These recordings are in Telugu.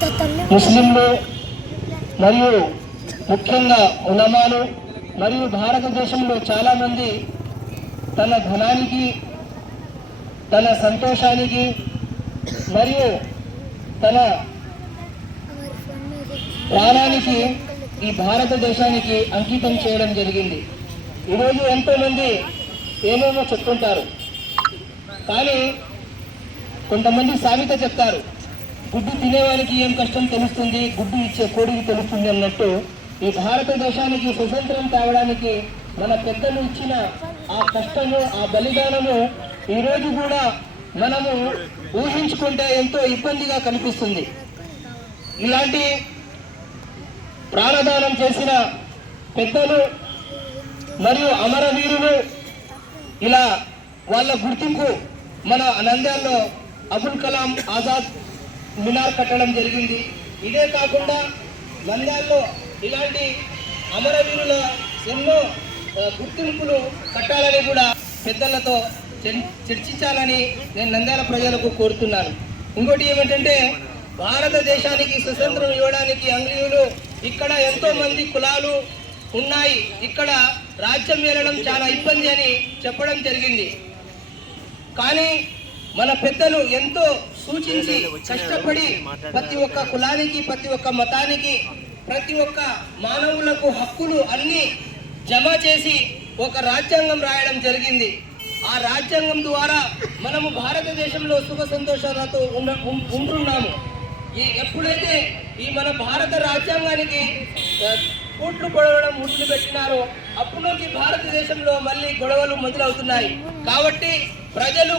ముస్లింలు మరియు ముఖ్యంగా ఉలమాలు మరియు భారతదేశంలో చాలామంది తన ధనానికి, తన సంతోషానికి మరియు తన ప్రాణానికి ఈ భారతదేశానికి అంకితం చేయడం జరిగింది. ఈరోజు ఎంతోమంది ఏమేమో చెప్తుంటారు, కానీ కొంతమంది సామెత చెప్తారు, గుడ్డు తినేవానికి ఏం కష్టం తెలుస్తుంది, గుడ్డు ఇచ్చే కోడికి తెలుస్తుంది అన్నట్టు ఈ భారతదేశానికి స్వతంత్రం తేవడానికి మన పెద్దలు ఇచ్చిన ఆ కష్టము, ఆ బలిదానము ఈరోజు కూడా మనము ఊహించుకుంటే ఎంతో ఇబ్బందిగా కనిపిస్తుంది. ఇలాంటి ప్రాణదానం చేసిన పెద్దలు మరియు అమరవీరులు ఇలా వాళ్ళ గుర్తింపు మన నంద్యాలలో అబుల్ కలాం ఆజాద్ మినార్ కట్టడం జరిగింది. ఇదే కాకుండా నంద్యాలలో ఇలాంటి అమరవీరుల ఎన్నో గుర్తింపులు కట్టాలని కూడా పెద్దలతో చర్చించాలని నేను నంద్యాల ప్రజలకు కోరుతున్నాను. ఇంకోటి ఏమిటంటే, భారతదేశానికి స్వతంత్రం ఇవ్వడానికి అంగ్లీయులు ఇక్కడ ఎంతో మంది కులాలు ఉన్నాయి, ఇక్కడ రాజ్యం ఏలడం చాలా ఇబ్బంది అని చెప్పడం జరిగింది. కానీ మన పెద్దలు ఎంతో సూచించి కష్టపడి ప్రతి ఒక్క కులానికి, ప్రతి ఒక్క మతానికి, ప్రతి ఒక్క మానవులకు హక్కులు అన్ని జమ చేసి ఒక రాజ్యాంగం రాయడం జరిగింది. ఆ రాజ్యాంగం ద్వారా మనము భారతదేశంలో సుఖ సంతోషాలతో ఉంటున్నాము. ఎప్పుడైతే ఈ మన భారత రాజ్యాంగానికి కూట్లు పొడవడం ముట్లు పెట్టినారో అప్పటి నుంచి భారతదేశంలో మళ్ళీ గొడవలు మొదలవుతున్నాయి. కాబట్టి ప్రజలు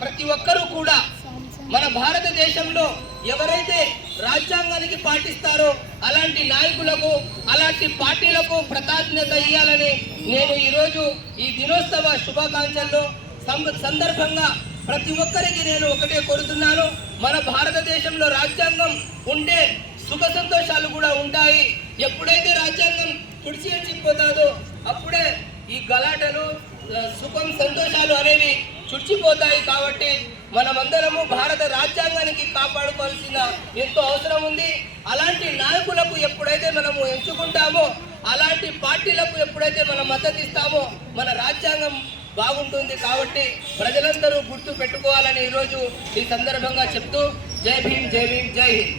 ప్రతి ఒక్కరూ కూడా మన భారతదేశంలో ఎవరైతే రాజ్యాంగానికి పాటిస్తారో అలాంటి నాయకులకు, అలాంటి పార్టీలకు ప్రాధాన్యత ఇవ్వాలని నేను ఈరోజు ఈ దినోత్సవ శుభాకాంక్షల్లో సందర్భంగా ప్రతి ఒక్కరికి నేను ఒకటే కోరుతున్నాను. మన భారతదేశంలో రాజ్యాంగం ఉంటే సుఖ సంతోషాలు కూడా ఉంటాయి. ఎప్పుడైతే రాజ్యాంగం తుడిచిపోతాదో అప్పుడే ఈ గలాటలు, సుఖం, సంతోషాలు అనేవి చుడిచిపోతాయి. కాబట్టి మనమందరము భారత రాజ్యాంగానికి కాపాడుకోవాల్సిన ఎంతో అవసరం ఉంది. అలాంటి నాయకులకు ఎప్పుడైతే మనము ఎంచుకుంటామో, అలాంటి పార్టీలకు ఎప్పుడైతే మనం మద్దతు ఇస్తామో మన రాజ్యాంగం బాగుంటుంది. కాబట్టి ప్రజలందరూ గుర్తు పెట్టుకోవాలని ఈరోజు ఈ సందర్భంగా చెప్తూ జై భీమ్, జై భీమ్, జై హింద్.